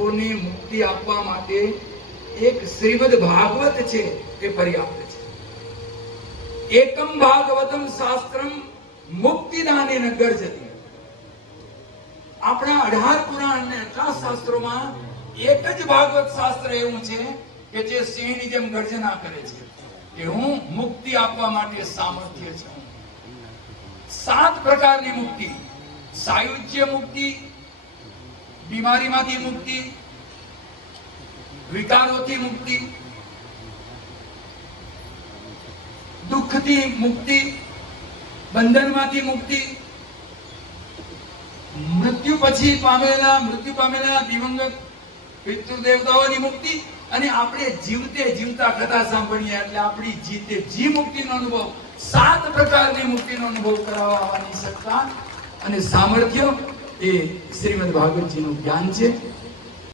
જીવોને મુક્તિ આપવા માટે એક શ્રીમદ ભાગવત છે એ પર્યાપ્ત છે. એકમ ભાગવતમ શાસ્ત્રમ મુક્તિદાને ન ગર્જતિ. આપણા 18 પુરાણ અને 18 શાસ્ત્રોમાં એક જ ભાગવત શાસ્ત્ર એવું છે કે જે સિંહની જેમ ગર્જના કરે છે કે હું મુક્તિ આપવા માટે સામર્થ્ય છું. 7 પ્રકારની મુક્તિ: સાયુજ્ય મુક્તિ, બીમારીમાંથી મુક્તિ, વિકારોથી મુક્તિ, દુઃખથી મુક્તિ, બંધનમાંથી મુક્તિ, મૃત્યુ પામેલા દિવંગત પિતૃ દેવતાઓની મુક્તિ, અને આપણે જીવતે જીવતા કથા સાંભળીએ એટલે આપણી જીતે જી મુક્તિનો અનુભવ. 7 પ્રકારની મુક્તિનો અનુભવ કરાવવાની સત્તા અને સામર્થ્ય એ શ્રીમદ ભાગવતજીનું જ્ઞાન છે.